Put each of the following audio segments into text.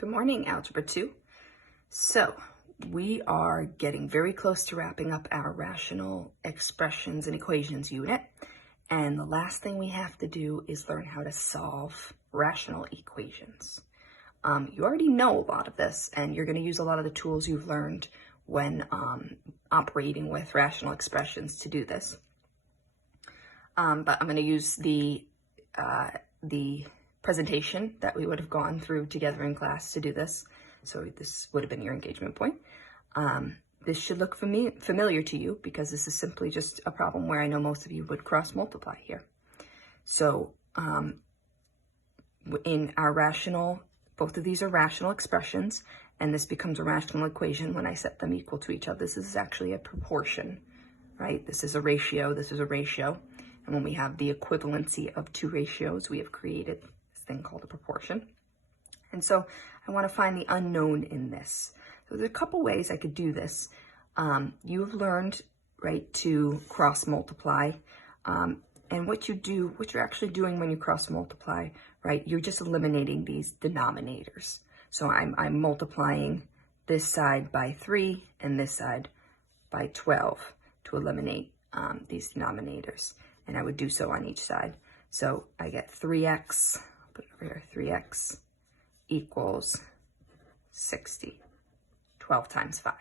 Good morning, Algebra 2. So we are getting very close to wrapping up our rational expressions and equations unit. And the last thing we have to do is learn how to solve rational equations. You already know a lot of this, and you're going to use a lot of the tools you've learned when operating with rational expressions to do this. But I'm going to use the presentation that we would have gone through together in class to do this. So this would have been your engagement point. This should look familiar to you because this is simply just a problem where I know most of you would cross multiply here. So in our rational, both of these are rational expressions, and this becomes a rational equation when I set them equal to each other. This is actually a proportion, right? This is a ratio, this is a ratio. And when we have the equivalency of two ratios, we have created this thing called a proportion. And so I want to find the unknown in this. So there's a couple ways I could do this. You have learned, right, to cross multiply. And what you're actually doing when you cross multiply, right, you're just eliminating these denominators. So I'm multiplying this side by 3 and this side by 12 to eliminate these denominators. And I would do so on each side. So I get 3x, put it over here, 3x equals 60, 12 times 5,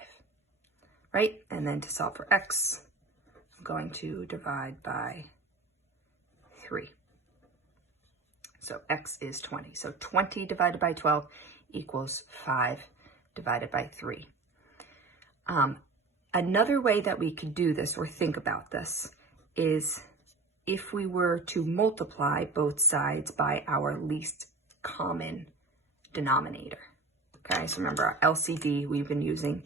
right? And then to solve for x, I'm going to divide by 3. So x is 20. So 20 divided by 12 equals 5 divided by 3. Another way that we could do this or think about this is if we were to multiply both sides by our least common denominator. Okay, so remember our LCD we've been using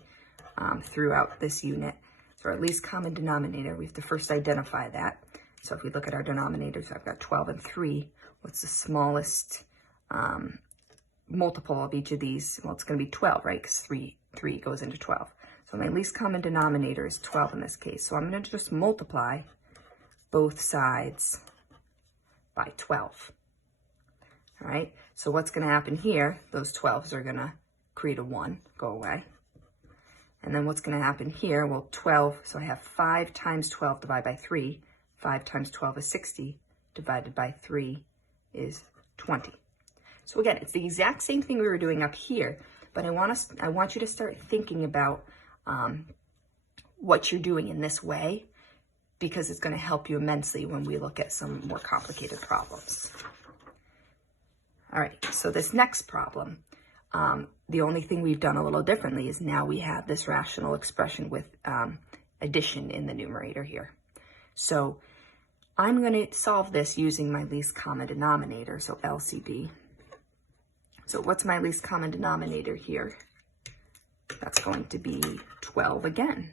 throughout this unit. So our least common denominator, we have to first identify that. So if we look at our denominators, I've got 12 and 3. What's the smallest multiple of each of these? Well, it's going to be 12, right? Because 3 goes into 12. So my least common denominator is 12 in this case. So I'm going to just multiply both sides by 12. All right, so what's going to happen here? Those 12s are going to create a 1, go away. And then what's going to happen here? Well, 12, so I have 5 times 12 divided by 3. 5 times 12 is 60, divided by 3 is 20. So again, it's the exact same thing we were doing up here, but I want you to start thinking about what you're doing in this way, because it's going to help you immensely when we look at some more complicated problems. All right, so this next problem, the only thing we've done a little differently is now we have this rational expression with addition in the numerator here. So I'm going to solve this using my least common denominator, so LCD. So what's my least common denominator here? That's going to be 12 again,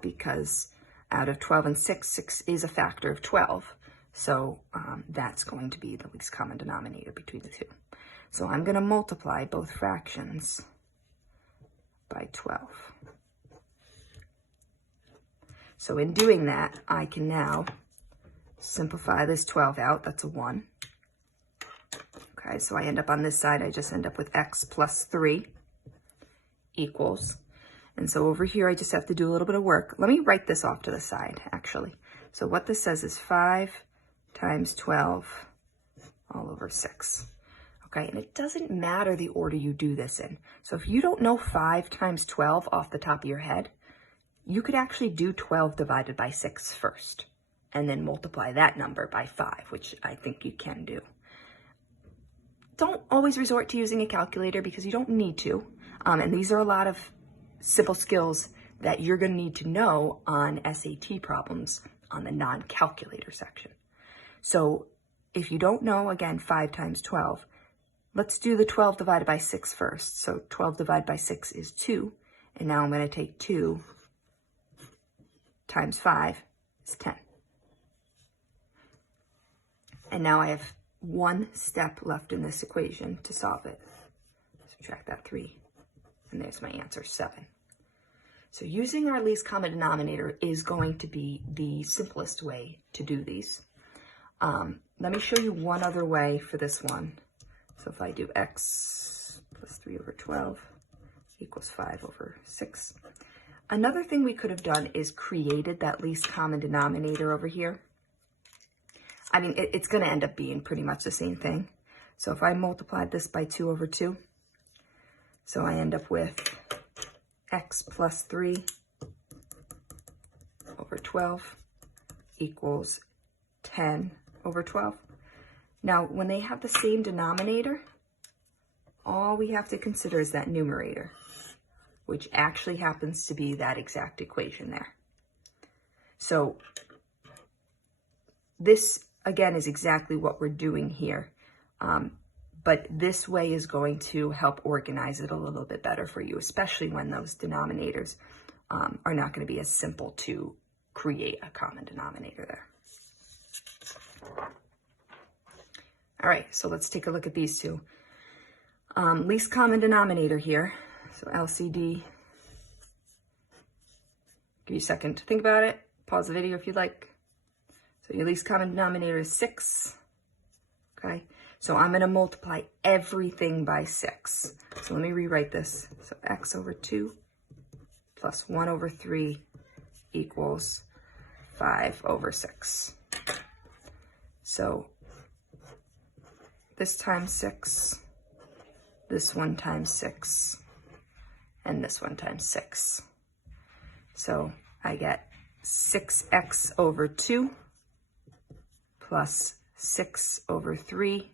because out of 12 and 6, 6 is a factor of 12. So that's going to be the least common denominator between the two. So I'm going to multiply both fractions by 12. So in doing that, I can now simplify this 12 out. That's a 1. Okay, so I end up on this side, I just end up with x plus 3 equals. And so over here, I just have to do a little bit of work. Let me write this off to the side, actually. So what this says is 5 times 12 all over 6. Okay, and it doesn't matter the order you do this in. So if you don't know 5 times 12 off the top of your head, you could actually do 12 divided by 6 first, and then multiply that number by 5, which I think you can do. Don't always resort to using a calculator because you don't need to. And these are a lot of simple skills that you're going to need to know on SAT problems on the non-calculator section. So if you don't know, again, 5 times 12, let's do the 12 divided by 6 first. So 12 divided by 6 is 2. And now I'm going to take 2 times 5 is 10. And now I have one step left in this equation to solve it. Subtract that 3. And there's my answer, 7. So using our least common denominator is going to be the simplest way to do these. Let me show you one other way for this one. So if I do x plus 3 over 12 equals 5 over 6. Another thing we could have done is created that least common denominator over here. I mean, it's going to end up being pretty much the same thing. So if I multiplied this by 2 over 2, so I end up with x plus 3 over 12 equals 10 over 12. Now, when they have the same denominator, all we have to consider is that numerator, which actually happens to be that exact equation there. So this, again, is exactly what we're doing here. But this way is going to help organize it a little bit better for you, especially when those denominators are not going to be as simple to create a common denominator there. All right, so let's take a look at these two. Least common denominator here. So LCD, give you a second to think about it. Pause the video if you'd like. So your least common denominator is 6, okay? So I'm gonna multiply everything by 6. So let me rewrite this. So x over 2 plus 1 over 3 equals 5 over 6. So this times 6, this one times 6, and this one times 6. So I get 6x over 2 plus 6 over 3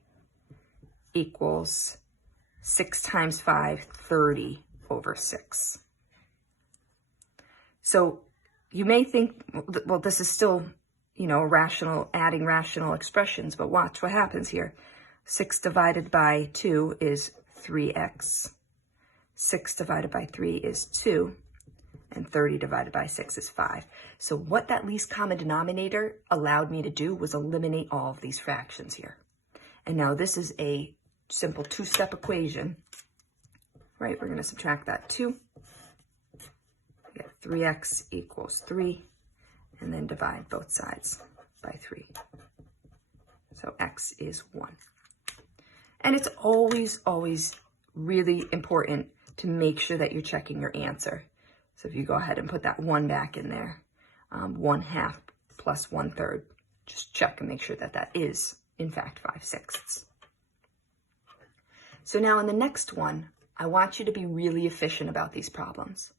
equals 6 times 5, 30 over 6. So you may think, well, this is still, you know, rational, adding rational expressions, but watch what happens here. 6 divided by 2 is 3x. 6 divided by 3 is 2. And 30 divided by 6 is 5. So what that least common denominator allowed me to do was eliminate all of these fractions here. And now this is a simple two-step equation, right? We're going to subtract that 2. We get 3x equals 3, and then divide both sides by 3. So x is 1. And it's always, always really important to make sure that you're checking your answer. So if you go ahead and put that 1 back in there, 1/2 plus 1/3, just check and make sure that that is, in fact, 5/6. So now in the next one, I want you to be really efficient about these problems.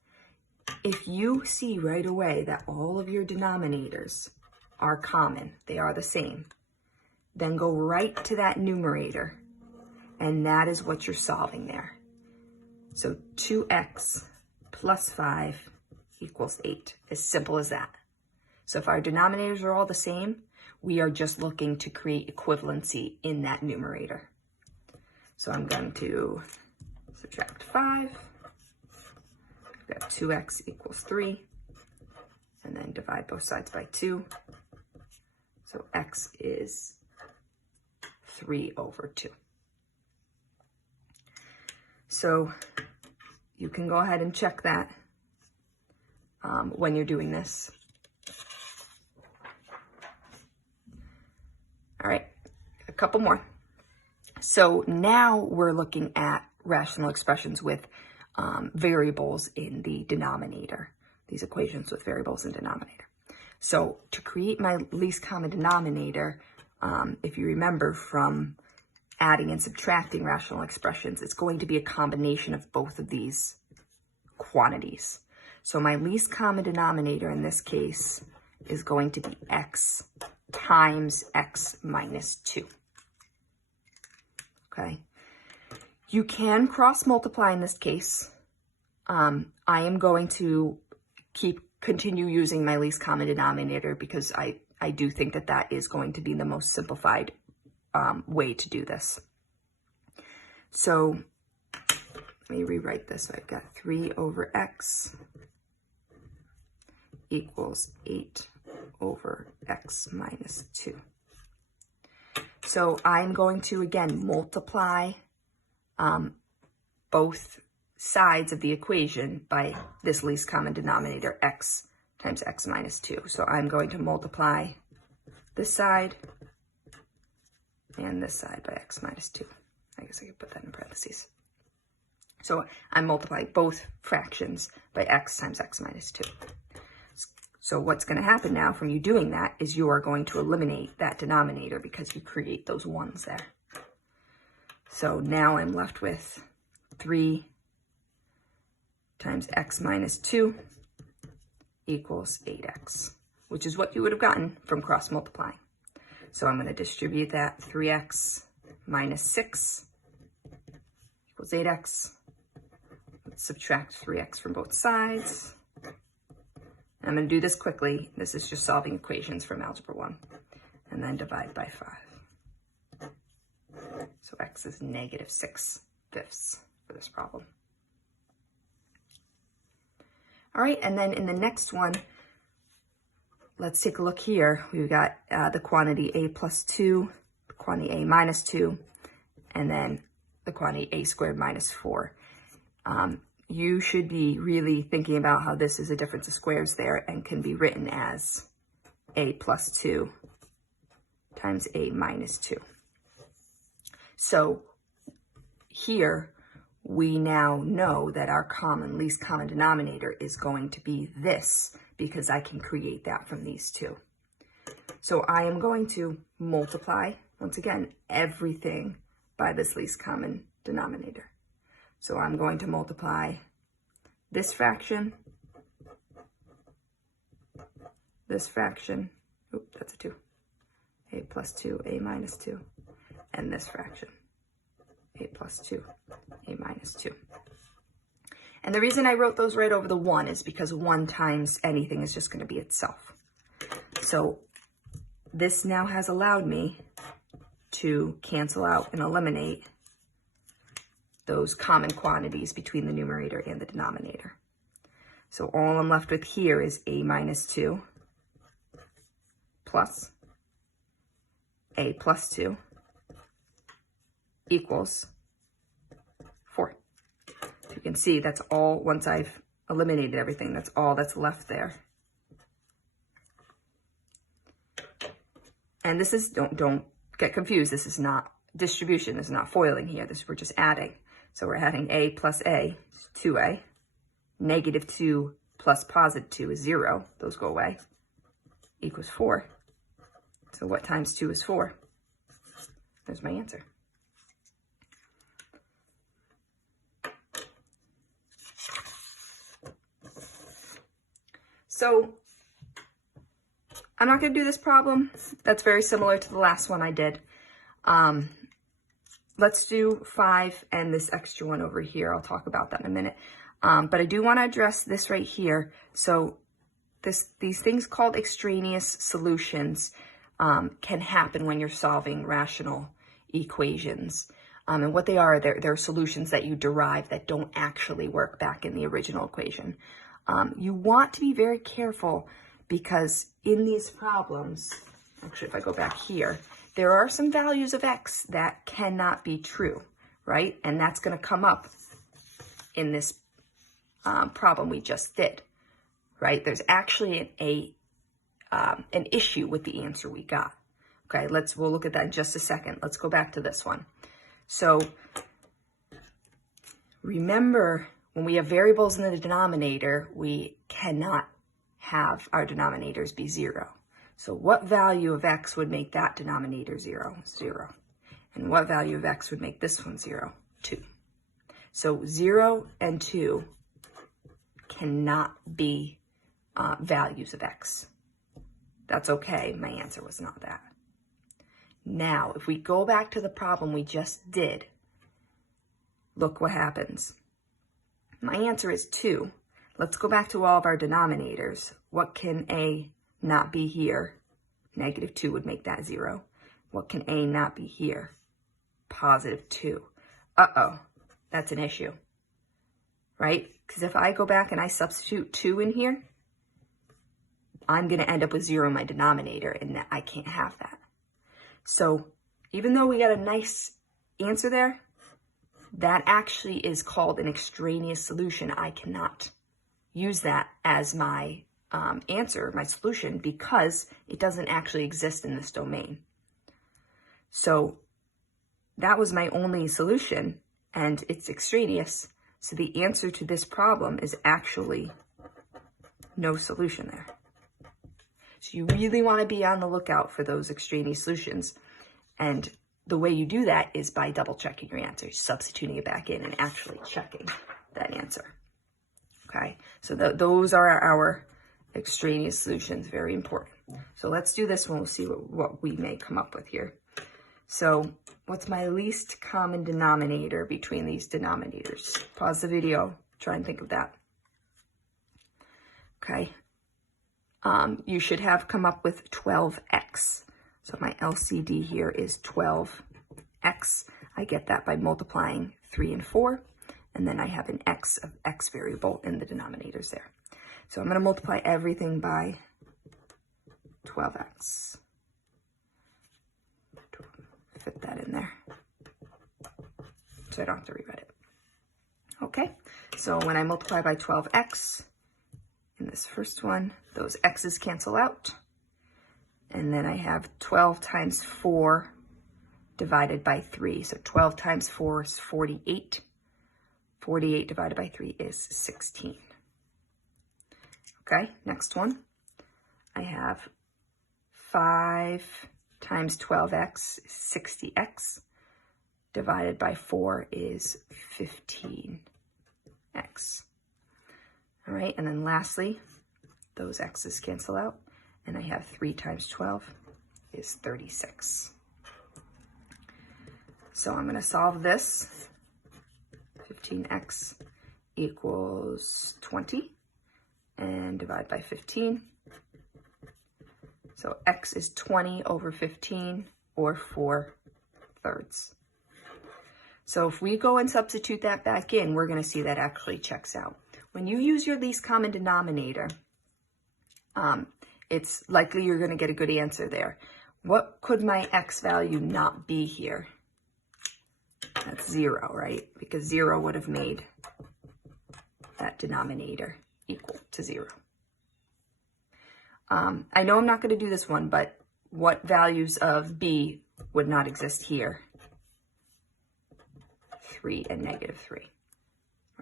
If you see right away that all of your denominators are common, they are the same, then go right to that numerator, and that is what you're solving there. So 2x plus 5 equals 8. As simple as that. So if our denominators are all the same, we are just looking to create equivalency in that numerator. So I'm going to subtract 5. I've got 2x equals 3. And then divide both sides by 2. So x is 3 over 2. So you can go ahead and check that when you're doing this. All right, a couple more. So now we're looking at rational expressions with variables in the denominator, these equations with variables in denominator. So to create my least common denominator, if you remember from adding and subtracting rational expressions, it's going to be a combination of both of these quantities. So my least common denominator in this case is going to be x times x minus 2. Okay. You can cross multiply in this case. I am going to continue using my least common denominator because I do think that that is going to be the most simplified way to do this. So let me rewrite this. So I've got 3 over x equals 8 over x minus 2. So I'm going to, again, multiply both sides of the equation by this least common denominator, x times x minus 2. So I'm going to multiply this side and this side by x minus 2. I guess I could put that in parentheses. So I'm multiplying both fractions by x times x minus 2. So what's going to happen now from you doing that is you are going to eliminate that denominator because you create those 1's there. So now I'm left with 3 times x minus 2 equals 8x, which is what you would have gotten from cross multiplying. So I'm going to distribute that. 3x minus 6 equals 8x. Let's subtract 3x from both sides. And I'm going to do this quickly. This is just solving equations from Algebra 1. And then divide by 5. So x is negative 6/5 for this problem. All right, and then in the next one, let's take a look here. We've got the quantity a plus 2, the quantity a minus 2, and then the quantity a squared minus 4. You should be really thinking about how this is a difference of squares there and can be written as a plus 2 times a minus 2. So here we now know that our least common denominator is going to be this because I can create that from these two. So I am going to multiply, once again, everything by this least common denominator. So I'm going to multiply this fraction, oop, that's a 2, a plus 2, a minus 2, and this fraction, a plus 2, a minus 2. And the reason I wrote those right over the 1 is because 1 times anything is just going to be itself. So this now has allowed me to cancel out and eliminate those common quantities between the numerator and the denominator. So all I'm left with here is a minus 2 plus a plus 2 equals 4. You can see that's all, once I've eliminated everything, that's all that's left there. And this is, don't get confused, this is not distribution, this is not foiling here, we're just adding. So we're adding a plus a, 2a. Negative 2 plus positive 2 is 0. Those go away. Equals 4. So what times 2 is 4? There's my answer. So I'm not going to do this problem. That's very similar to the last one I did. Let's do 5 and this extra one over here. I'll talk about that in a minute. But I do want to address this right here. So these things called extraneous solutions can happen when you're solving rational equations. And what they are, they're solutions that you derive that don't actually work back in the original equation. You want to be very careful because in these problems, actually if I go back here, there are some values of x that cannot be true, right? And that's going to come up in this problem we just did, right? There's actually an issue with the answer we got. Okay, we'll look at that in just a second. Let's go back to this one. So remember, when we have variables in the denominator, we cannot have our denominators be 0. So what value of x would make that denominator 0? 0. And what value of x would make this one 0? 2. So 0 and 2 cannot be values of x. That's okay. My answer was not that. Now, if we go back to the problem we just did, look what happens. My answer is 2. Let's go back to all of our denominators. What can a not be here? Negative 2 would make that 0. What can a not be here? Positive 2. Uh-oh, that's an issue, right? Because if I go back and I substitute 2 in here, I'm going to end up with 0 in my denominator, and I can't have that. So even though we got a nice answer there, that actually is called an extraneous solution. I cannot use that as my answer, my solution, because it doesn't actually exist in this domain. So that was my only solution, and it's extraneous. So the answer to this problem is actually no solution there. So you really want to be on the lookout for those extraneous solutions. And the way you do that is by double checking your answer, substituting it back in and actually checking that answer. Okay, so those are our extraneous solutions, very important. So let's do this one, we'll see what we may come up with here. So what's my least common denominator between these denominators? Pause the video, try and think of that. Okay, you should have come up with 12x. So my LCD here is 12x. I get that by multiplying 3 and 4, and then I have an x of x variable in the denominators there. So I'm going to multiply everything by 12x. Fit that in there so I don't have to rewrite it. Okay, so when I multiply by 12x in this first one, those x's cancel out. And then I have 12 times 4 divided by 3. So 12 times 4 is 48. 48 divided by 3 is 16. Okay, next one. I have 5 times 12x is 60x. Divided by 4 is 15x. All right, and then lastly, those x's cancel out. And I have 3 times 12 is 36. So I'm going to solve this. 15x equals 20 and divide by 15. So x is 20 over 15 or 4/3. So if we go and substitute that back in, we're going to see that actually checks out. When you use your least common denominator, it's likely you're going to get a good answer there. What could my x value not be here? That's 0, right? Because 0 would have made that denominator equal to 0. I know I'm not going to do this one, but what values of b would not exist here? 3 and -3,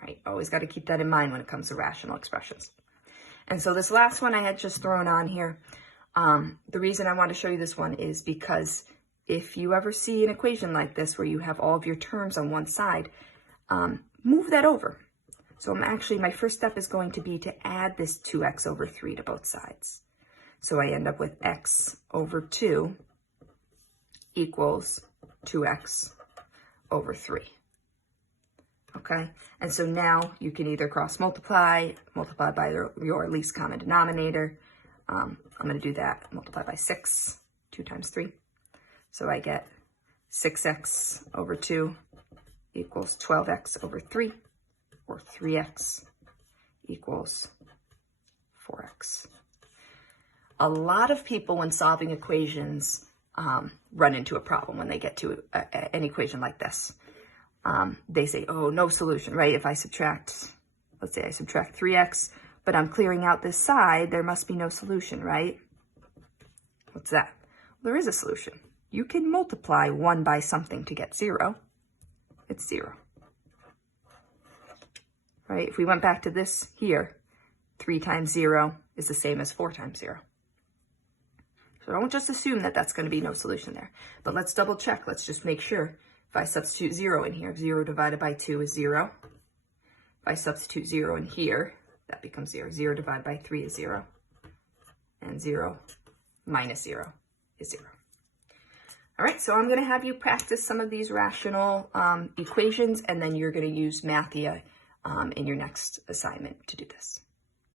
right? Always got to keep that in mind when it comes to rational expressions. And so this last one I had just thrown on here. The reason I want to show you this one is because if you ever see an equation like this where you have all of your terms on one side, move that over. So my first step is going to be to add this 2x over 3 to both sides. So I end up with x over 2 equals 2x over 3. Okay, and so now you can either cross multiply by your least common denominator. I'm going to do that, multiply by 6, 2 times 3. So I get 6x over 2 equals 12x over 3, or 3x equals 4x. A lot of people, when solving equations, run into a problem when they get to an equation like this. They say, oh, no solution, right? If I subtract, let's say I subtract 3x, but I'm clearing out this side, there must be no solution, right? What's that? There is a solution. You can multiply 1 by something to get 0. It's 0. Right? If we went back to this here, 3 times 0 is the same as 4 times 0. So don't just assume that that's going to be no solution there. But let's double check. Let's just make sure. If I substitute 0 in here, 0 divided by 2 is 0. If I substitute 0 in here, that becomes 0. 0 divided by 3 is 0. And 0 minus 0 is 0. All right, so I'm going to have you practice some of these rational equations, and then you're going to use Mathia in your next assignment to do this.